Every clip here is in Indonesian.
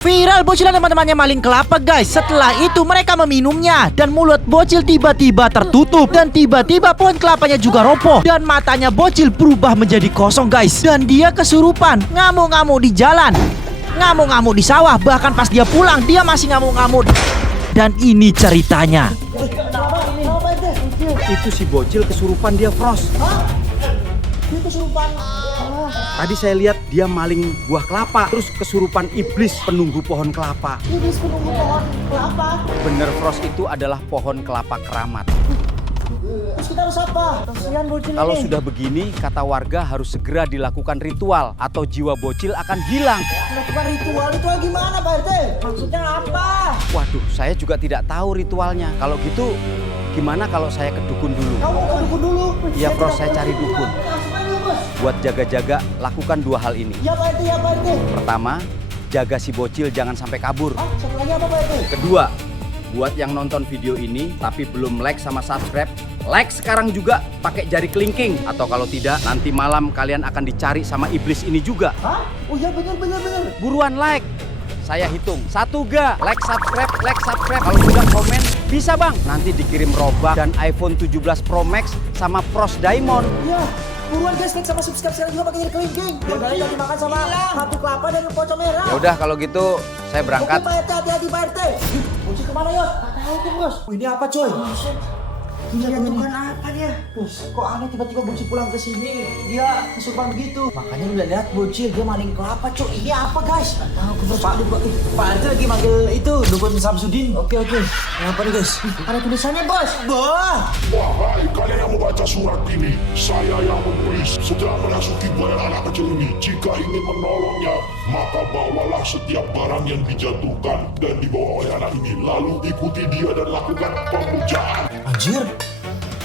Viral bocil dan teman-temannya maling kelapa guys. Setelah itu mereka meminumnya dan mulut bocil tiba-tiba tertutup dan tiba-tiba pohon kelapanya juga roboh dan matanya bocil berubah menjadi kosong guys. Dan dia kesurupan, ngamuk-ngamuk di jalan, ngamuk-ngamuk di sawah, bahkan pas dia pulang dia masih ngamuk-ngamuk. Dan ini ceritanya. Itu si bocil kesurupan dia, Frost. Dia kesurupan. Tadi saya lihat dia maling buah kelapa, terus kesurupan iblis penunggu pohon kelapa. Iblis penunggu pohon kelapa. Bener, Frost, itu adalah pohon kelapa keramat. Terus kita harus apa? Kasihan bocil Kalau ini. sudah begini, kata warga harus segera dilakukan ritual atau jiwa bocil akan hilang. Melakukan ritual gimana Pak RT? Maksudnya apa? Waduh, saya juga tidak tahu ritualnya. Kalau gitu, gimana kalau saya ke dukun dulu? Kamu ke dukun dulu. Iya, Frost, saya cari dukun. Langsung aja bos. Buat jaga-jaga, lakukan dua hal ini. Ya Pak RT, ya Pak RT. Pertama, jaga si bocil jangan sampai kabur. Ah, satu lagi apa Pak RT? Kedua, buat yang nonton video ini tapi belum like sama subscribe, like sekarang juga pakai jari kelingking. Atau kalau tidak, nanti malam kalian akan dicari sama iblis ini juga. Hah? Oh iya bener. Buruan like. Saya hitung. 1 ga. Like subscribe. Kalau sudah komen, bisa bang. Nanti dikirim robak dan iPhone 17 Pro Max sama Pros Diamond. Iya. Buruan guys, like sama subscribe sekarang juga pakai jari kelingking. Biar kalian jangan dimakan sama hantu kelapa dan pocong merah. Ya udah kalau gitu saya berangkat. Oke Pak RT, hati-hati Pak RT. Bocil kemana Yos? Gak tahu tuh bos. Ini apa coy? Ini bukan apa dia? Bos, kok aneh tiba-tiba bocil pulang ke sini dia kesurupan begitu. Makanya lu lihat bocil dia maling kelapa coy. Ini apa guys? Gak tahu bos. Pak RT lagi manggil itu dukun Samsudin. Oke. Apa nih guys? Ada tulisannya bos. Wah. Wahai kalian yang membaca surat ini, saya yang menulis sudah merasuki badan anak kecil ini. Jika ingin menolongnya, maka bawalah setiap barang yang dijatuhkan dan dibawa oleh anak ini. Lalu ikuti dia dan lakukan pemujaan. Anjir.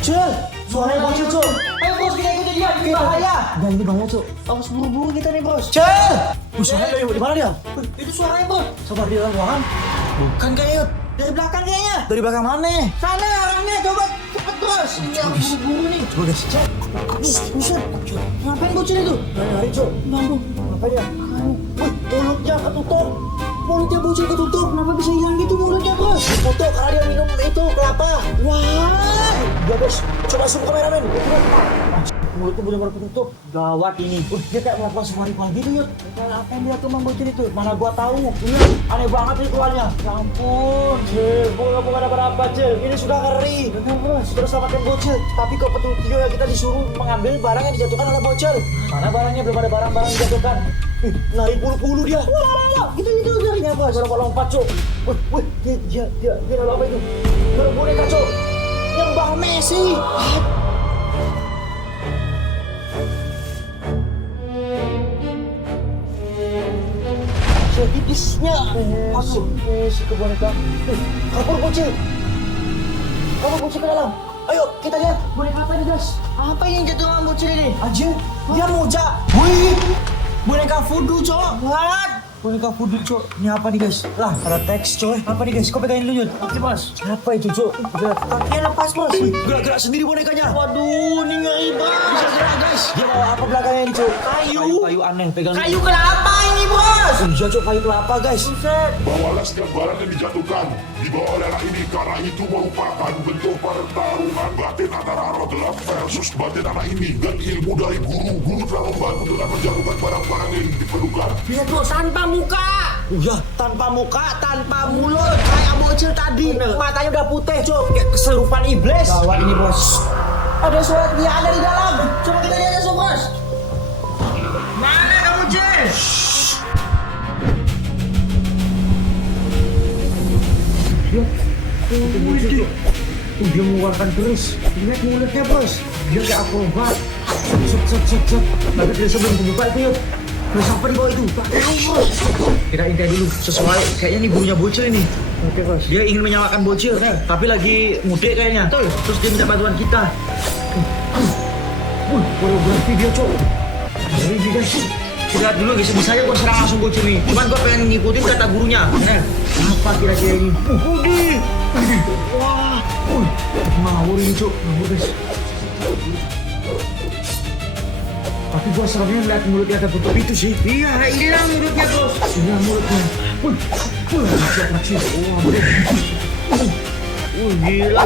Cil, suaranya bocil Cil. Ayo bos, kita ikutin dia, ini bahaya. Nah ini bahaya Cil. Awas buru-buru kita nih bos. Cil. Suaranya dari mana dia? Itu suaranya bos. Sabar di dalam ruangan. Bukan kayaknya. Dari belakang kayaknya. Dari belakang mana? Sana arahnya, coba cepet bos. Ini aku buru-buru nih. Coba guys, cek. Buset. Ngapain bocil itu? Lari Cil. Bantu. Apa dia? Mulutnya ketutup. Mulutnya bocil ketutup. Kenapa bisa hilang gitu mulutnya bos? Ketutup karena dia minum itu kelapa. Wah. Ya bos, coba zoom kameramen. Mulutnya benar-benar ketutup. Gawat ini. Dia kayak melakukan sebuah ritual gitu yuk. Apa yang dia tuh bocil itu? Mana gua tahu. Ini aneh banget ritualnya. Ya ampun, Cil. Gua bukan apa-apa, Cil. Ini sudah ngeri. Benar bos. Terus selamatkan bocil. Tapi kok betul video ya kita disuruh mengambil barang yang dijatuhkan oleh bocil. Mana barangnya? Belum ada barang-barang dijatuhkan. Lari pulu-pulu dia. Wah, gitu jarinya bos. Lompat-lompat, Cuk. Wih, dia apa itu? Boneka, Cuk. Nyembah Messi. Iblisnya masuk Messi ke boneka. Kabur bocil ke dalam. Ayo kita lihat boneka apa ini guys. Apa yang jatuh sama bocil ini? Anjir, dia moja. Wih, boneka voodoo cok. What? Boneka voodoo cok. Ini apa nih guys? Lah ada teks coy. Apa nih guys? Kau pegangin dulu Yud. Oke bos. Apa itu cok? Kakinya lepas bos. Gerak sendiri bonekanya. Waduh, ini ngeri banget. Bisa gerak guys. Dia bawa apa belakangnya ini cok? Kayu aneh pegang. Kayu kelapa ini bos. Iya cok, kayu kelapa guys. Buset. Bawalah setiap barang yang dijatuhkan dibawa oleh anak ini karena itu merupakan bentuk pertarungan batin antara roh gelap versus batin anak ini dan ilmu dari guru telah membantu dengan menjatuhkan barang-barang yang diperlukan. Lihat bos, tanpa muka. Iya, tanpa muka, tanpa mulut. Kayak bocil tadi. Matanya udah putih, cok. Kayak keserupan iblis. Gawat ini, bos. Ada suara dia ada di dalam. Coba kita lihat ya, bos. Mana kamu, Cil? Dia mengeluarkan terus. Lihat mulutnya, bos. Dia kayak akrobat. Set. Lalu dia sebelum membuka itu, yuk. Terus apa di bawah itu? Kita intai dulu sesuai. Kayaknya ini gurunya bocil ini. Oke bos. Dia ingin menyalakan bocil, tapi lagi mudik kayaknya. Betul. Terus dia minta bantuan kita. Koreografi dia cok. Jadi dia guys. Kita lihat dulu guys. Bisa aja gua serang langsung bocil nih. Cuman gua pengen ngikutin kata gurunya. Apa kira-kira ini? Wah. Ngawur ini cok. Ngawur guys. Tapi gua seremnya lihat mulutnya tertutup itu sih. Iya, inilah mulutnya bos. Inilah mulutnya. Gila.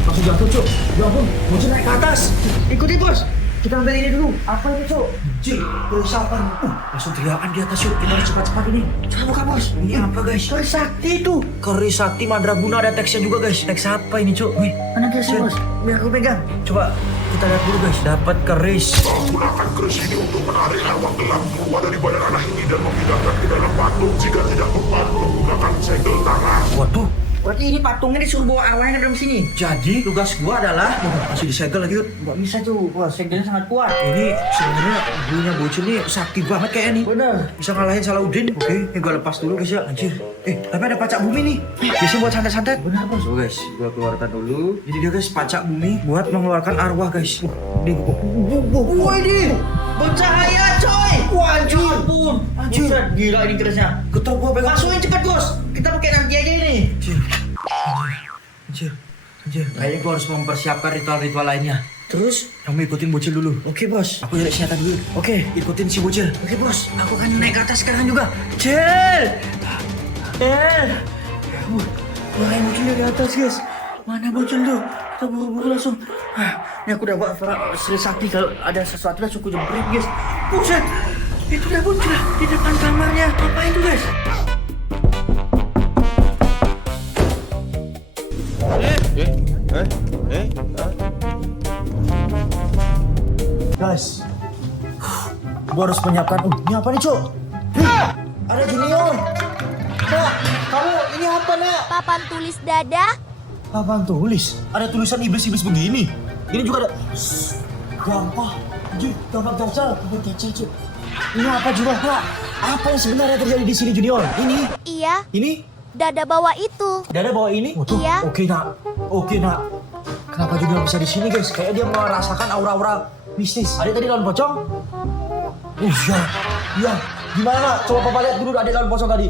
Langsung jatuh, Cuk. Ya ampun, bocil naik ke atas. Ikuti, Bos. Kita ambil ini dulu. Apa itu, Cuk? Cik, kerusakan. Langsung teriakan di atas, yuk. Kita harus cepat-cepat ini. Coba buka, Bos. Ini apa, guys? Keris sakti itu. Keris sakti Mandraguna, ada teksnya juga, guys. Teks apa ini, Cuk? Wih, mana teksnya, Bos? Biar aku pegang. Coba kita lihat dulu, guys. Dapat keris. Gunakan keris ini untuk menarik arwah gelap keluar dari badan anak ini dan memindahkan ke dalam patung. Jika tidak tepat, menggunakan segel tangan. Waduh. Berarti ini patungnya disuruh bawa arwahnya ke dalam sini. Jadi tugas gua adalah masih disegel lagi, Yud. Gak bisa tuh, wah segelnya sangat kuat. Ini sebenarnya ibunya bocil nih sakti banget kayaknya nih. Bener. Bisa ngalahin Salahuddin. Oke, gua lepas dulu guys ya. Anjir. Tapi ada pacak bumi nih. Biasanya buat santet-santet. Benar, Bos. So guys, gua keluarkan dulu. Jadi dia guys pacak bumi buat mengeluarkan arwah guys. Ini gua. Ini bercahaya coy. Wah anjir. Ampun. Anjir. Gila ini kerisnya. Getar gua pegang. Masukin cepet, Bos. Kita pakai nanti aja ini. Anjir. Kayaknya gua harus mempersiapkan ritual-ritual lainnya. Terus, kamu ikutin bocil dulu. Oke, Bos. Aku cari senjata dulu. Oke, ikutin si bocil. Oke, Bos. Aku akan naik ke atas sekarang juga. Cel! Wah, bocil di atas, guys. Mana bocil tuh? Kita buru-buru langsung. Ini aku udah bawa Sri Sakti. Kalau ada sesuatu langsung aku jemput, guys. Buset! Itu udah bocil di depan kamarnya. Apa itu, guys? Guys, gua harus menyiapkan. Ini apa nih, Cok? Ada Junior. Nak, kamu ini apa, Nak? Papan tulis dada. Papan tulis? Ada tulisan iblis-iblis begini. Ini juga ada. Gampang. Anjir, gambar dajjal. Gambar dajjal, Cok. Ini apa juga, Nak? Apa yang sebenarnya terjadi di sini, Junior? Ini? Iya, Ini? dada bawah itu. Dada bawa ini? Iya. Oke, Nak. Kenapa Junior bisa di sini, guys? Kayak dia merasakan aura-aura mistis. Ada tadi lawan pocong? Iya. Gimana, Nak? Coba Papa lihat dulu ada lawan pocong tadi.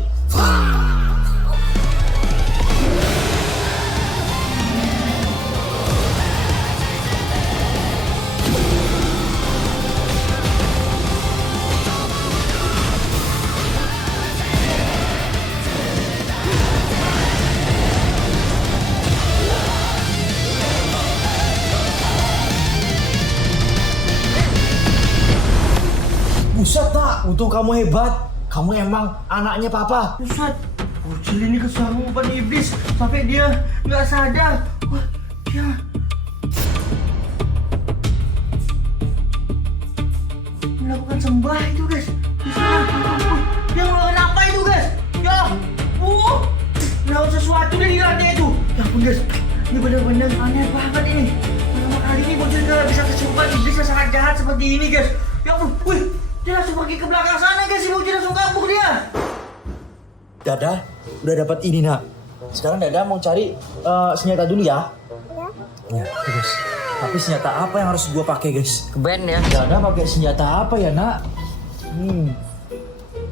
Buset, Nak. Untung kamu hebat. Kamu emang anaknya Papa. Buset. Bocil ini kesurupan iblis sampai dia nggak sadar. Wah, dia melakukan sembah itu, guys. Di sana. Dia melakukan apa itu, guys? Ya. Melakukan sesuatu di lantai itu. Ya ampun, guys. Ini benar-benar aneh banget ini. Pertama kali ini bocil bisa kesurupan iblis yang sangat jahat seperti ini, guys. Ya ampun. Wih. Dia langsung pergi ke belakang sana, guys. Si bocil langsung kabur dia. Dada, udah dapat ini, Nak. Sekarang Dada mau cari senjata dulu ya. Ya, guys. Tapi senjata apa yang harus gua pakai, guys? Keben ya. Dada pakai senjata apa ya, Nak?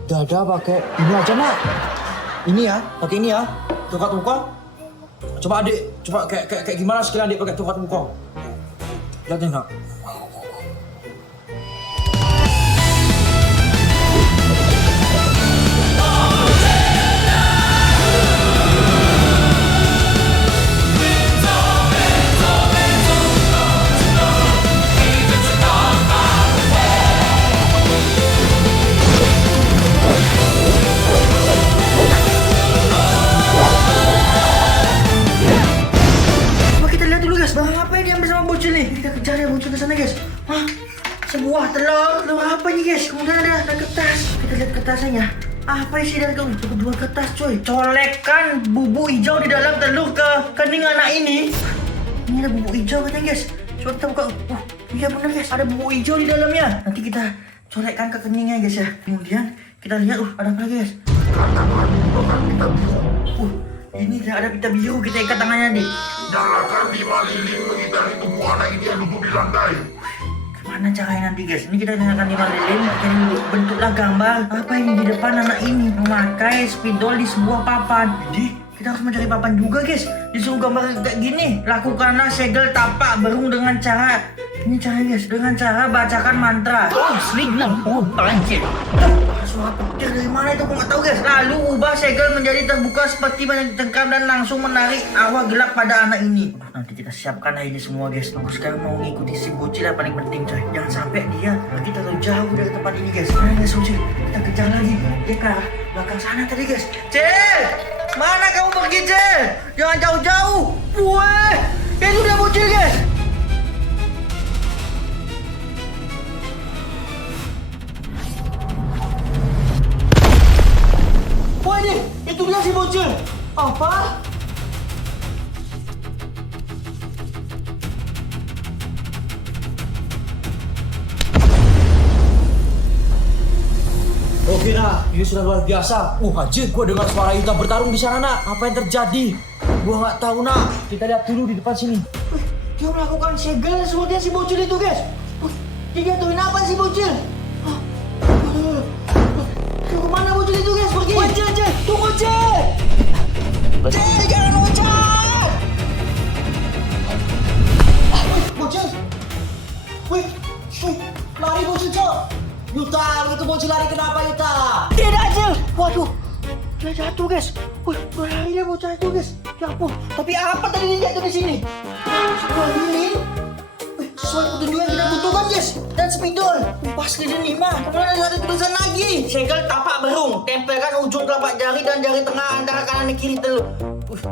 Dada pakai ini aja, Nak. Ini ya, pakai ini ya. Tongkat wukong. Coba Adik, coba kayak gimana skill Adik pakai tongkat wukong. Lihat nih, Nak. Bang, apa yang diambil sama bocil nih? Kita kejar ya bocil ke sana, guys. Hah? Sebuah telur apa ini, guys? Kemudian ada kertas. Kita lihat kertasnya. Apa isi dari kamu? Dua kertas, coy. Colekkan bubuk hijau di dalam telur ke kening anak ini. Ini ada bubuk hijau katanya, guys. Coba kita buka. Iya benar, guys. Ada bubuk hijau di dalamnya. Nanti kita colekkan ke keningnya, guys ya. Kemudian kita lihat, ada apa lagi, guys? Ini ada pita biru, kita ikat tangannya nih. Nyalakan 5 lilin mengitari tubuh anak ini yang duduk di lantai. Gimana caranya nanti, guys? Ini kita nyalakan 5 lilin, dan bentuklah gambar apa ini di depan anak ini memakai spidol di sebuah papan. Jadi kita harus mencari papan juga, guys. Disuruh gambar kayak gini. Lakukanlah segel tapak berung dengan cara ini, cara guys, dengan cara bacakan mantra. Asli bilang, anjir. Langsung suara petir dari mana itu? Aku nggak tahu guys. Lalu ubah segel menjadi terbuka seperti mencengkam dan langsung menarik awal gelap pada anak ini. Nanti kita siapkan aja ini semua guys. Aku sekarang mau ngikuti si bocil yang paling penting coy. Jangan sampai dia pergi terlalu jauh dari tempat ini guys. Mana guys bocil? Kita kejar lagi. Dia ke arah belakang sana tadi guys. Cil! Mana kamu pergi Cil? Jangan jauh-jauh. Weh! Itu dia bocil guys. Wah ini, itu dia si bocil. Apa? Oh kira, ini sudah luar biasa. Anjir, gua dengar suara Yuta bertarung di sana nak. Apa yang terjadi? Gua nggak tahu nak. Kita lihat dulu di depan sini. Dia melakukan segel seperti si bocil itu guys. Dia jatuhin apa si bocil? Dia kemana bocil itu guys? Pergi. Cil, tunggu Cil. Cil, jangan loncat. Bocil. Wih, lari bocil Cil. Yuta, itu bocil lari kenapa Yuta? Tidak Cil. Waduh, dia jatuh guys. Wih, berlari dia bocil itu guys. Ya ampun, tapi apa tadi dia jatuh di sini? Sebuah lilin. Sesuai petunjuk yang kita butuhkan guys. Dan spidol. Pas lilin 5. Kemudian ada satu tulisan lagi. Segel tapak berung. Tempelkan ujung telapak jari dan jari tengah antara kanan dan kiri telur.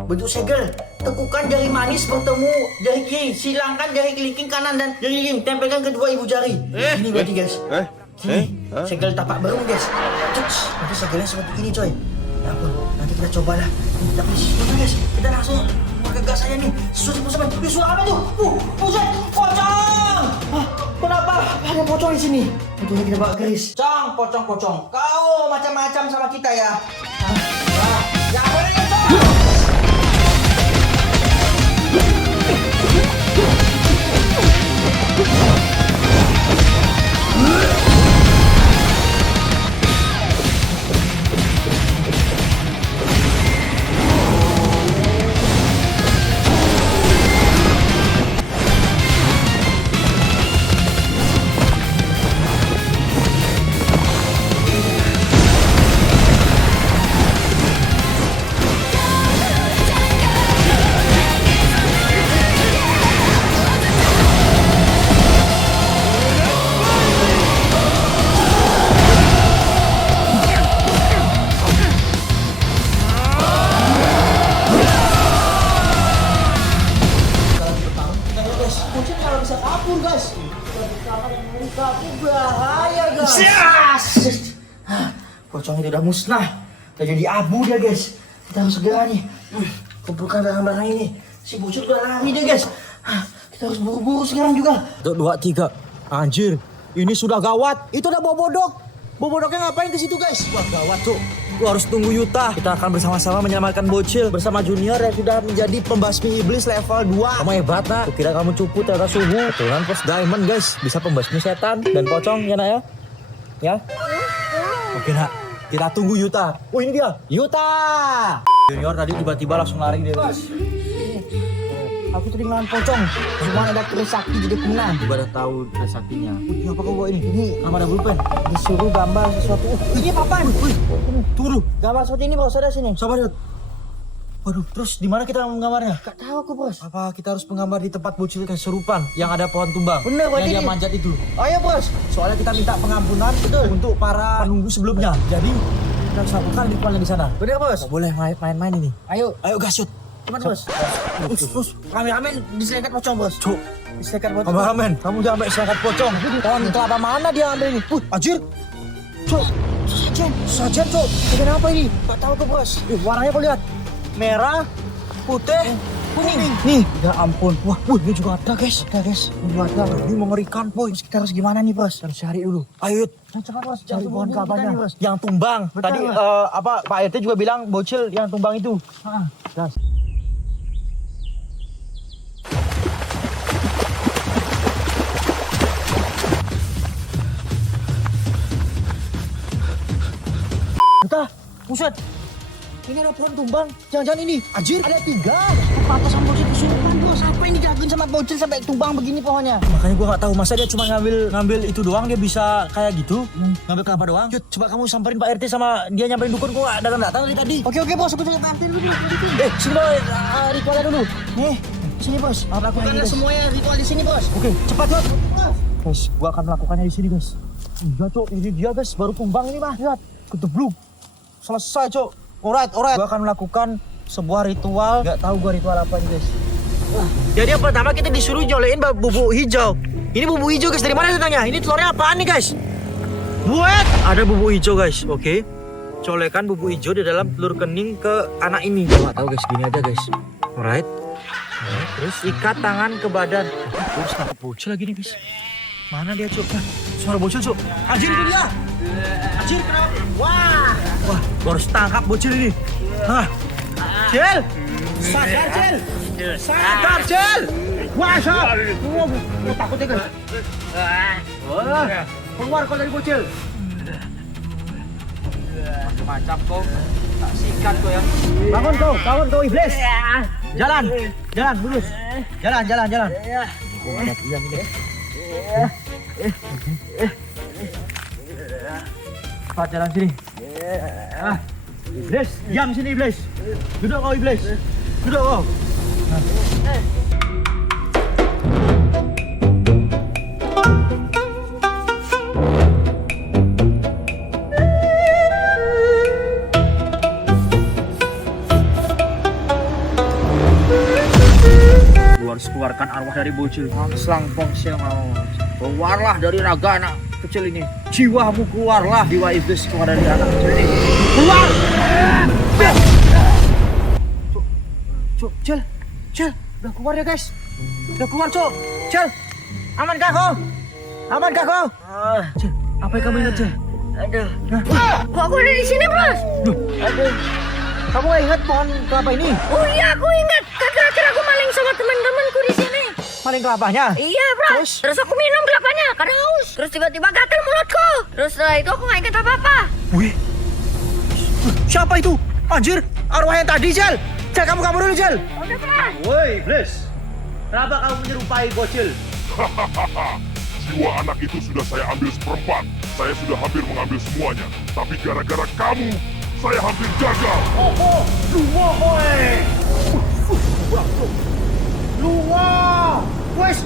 Bentuk segel. Tekukan jari manis bertemu jari kiri. Silangkan jari kelingking kanan dan jari kelingking. Tempelkan kedua ibu jari. Ini berarti guys. Ini segel tapak berung guys. Nanti segelnya seperti ini coy. Ya ampun, nanti kita cobalah. Kita beli sesuatu guys. Kita langsung pakai gas aja nih. Sesuatu sama suara apa tuh? Buset, pocong! Kenapa ada pocong di sini? Udah kita bawa keris. Pocong. Kau macam-macam sama kita ya. Ya boleh ya, Cong! Bahaya guys. Pocong itu udah musnah. Udah jadi abu dia guys. Kita harus segera nih kumpulkan barang-barang ini. Si bocil udah lari dia guys. Kita harus buru-buru sekarang juga. 1, 2, 3. Anjir, ini sudah gawat. Itu ada bobodok. Bobodoknya ngapain ke situ guys? Wah gawat tuh. Gua harus tunggu Yuta. Kita akan bersama-sama menyelamatkan bocil bersama junior yang sudah menjadi pembasmi iblis level 2. Kamu hebat nak. Kira kamu cupu ternyata suhu. Keturunan plus diamond guys. Bisa pembasmi setan dan pocong ya nak ya. Ya. Oke nak. Kita tunggu Yuta. Oh ini dia. Yuta. Junior tadi tiba-tiba langsung lari dia guys. Aku tadi ngelawan pocong. Cuma ada keris sakti jadi pemenang. Gua udah tahu saktinya. Apa kau bawa ini? Ini Kamu ada pulpen? disuruh gambar sesuatu. Ini apaan? Tunggu. Gambar seperti ini bos, ada sini. Sabar Yud. Waduh, terus di mana kita menggambarnya? Gak tahu aku bos. Apa kita harus menggambar di tempat bocil kesurupan yang ada pohon tumbang? Bener, berarti yang dia ini. manjat itu. Ayo bos. Soalnya kita minta pengampunan untuk para penunggu sebelumnya. Jadi kita harus lakukan ritualnya di sana. Bener bos. Nggak boleh main-main ini. Ayo. Ayo gas Yud. Cepat bos. Terus kameramen diselekat pocong bos. Cuk. Diselekat pocong. Kameramen, kamu jangan sampai selangkat pocong. Pohon kelapa mana dia ambil ini? Anjir. Cuk. Sajen cuk. Ini apa ini? Gak tahu tuh bos. Warnanya kau lihat. Merah, putih, kuning. Nih, ya ampun. Wah, ini juga ada guys. Ada guys. Ini ada. Ini mengerikan boy. Kita harus gimana nih bos? Harus cari dulu. Ayo, Yud. Cepat bos. Cari pohon kita kelapanya. nih, bos. Yang tumbang. Betul, Tadi Bos. Pak RT juga bilang bocil yang tumbang itu. Gas. Entah, buset. Ini ada pohon tumbang. Jangan-jangan ini. Anjir, ada 3. Apa sama bocil kesurupan bos? Apa ini dilakuin sama bocil sampai tumbang begini pohonnya? Makanya gua nggak tahu, masa dia cuma ngambil itu doang, dia bisa kayak gitu? Ngambil kelapa doang? Yud, coba kamu samperin Pak RT sama dia nyamperin dukun, gua nggak datang dari tadi. Oke bos, aku cari Pak RT dulu. Sini bos, ritualnya dulu. Nih, sini bos. Lakukanlah semuanya ritual di sini bos. Oke, cepat bos. Guys, gua akan melakukannya di sini guys. Iya cok, ini dia guys, baru tumbang ini mah. Lihat, kedebluk. Selesai cok. Alright. Gua akan melakukan sebuah ritual. Gak tahu gua ritual apa nih guys. Jadi yang pertama kita disuruh nyolein bubuk hijau. Ini bubuk hijau guys, dari mana datangnya? Ini telurnya apaan nih guys? Buat ada bubuk hijau guys, oke. Colekan bubuk hijau di dalam telur kening ke anak ini. Gua gak tahu guys, gini aja guys. Alright. Terus ikat tangan ke badan. Terus nangkep bocil lagi nih guys. Mana dia cuk? Suara bocil cuk. Anjir itu dia. Anjir kenapa? Wah, gua harus tangkap bocil ini. Hah? Cil! Sadar Cil! Sadar Cil! Wah, Sal! Gua takut ya guys. Keluar kau dari bocil. Macam kau tak sikat kau ya. Bangun kau iblis. Jalan, lurus. Jalan. Oh, ada tiang ini. Cepat jalan sini. Iblis, diam sini iblis. Duduk kau iblis. Duduk kau. Harus keluarkan arwah dari bocil. Selang pongsel mau. Keluarlah dari raga anak kecil ini. Jiwamu keluarlah. Jiwa iblis keluar dari anak kecil ini. Keluar! Cil. Udah keluar ya guys. Udah keluar Cil. Cil. Aman kah kau? Cil, apa yang kamu ingat Cil? Aduh. Kok aku ada di sini, Bros? Aduh. Kamu gak ingat pohon kelapa ini? Oh iya, aku ingat. Kan terakhir aku maling sama teman-temanku di sini. Maling kelapanya? Iya, Bros. Terus aku minum kelapanya karena haus. Terus tiba-tiba gatal mulutku. Terus setelah itu aku gak ingat apa-apa. Wih. Siapa itu? Anjir, arwah yang tadi, Cil. Cil, kamu kabur dulu, Cil. Udah, Bros. Woi, Iblis. Kenapa kamu menyerupai bocil? Jiwa anak itu sudah saya ambil seperempat. Saya sudah hampir mengambil semuanya. Tapi gara-gara kamu, saya hampir gagal. Luwa! Wes!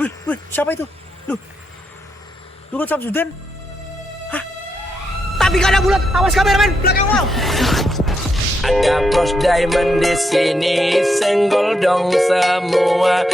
Wih, siapa itu? Dukun Samsudin? Hah? Tapi gak ada bulat. Awas kameramen, belakang gua. Ada Pros Diamond di sini, senggol dong semua.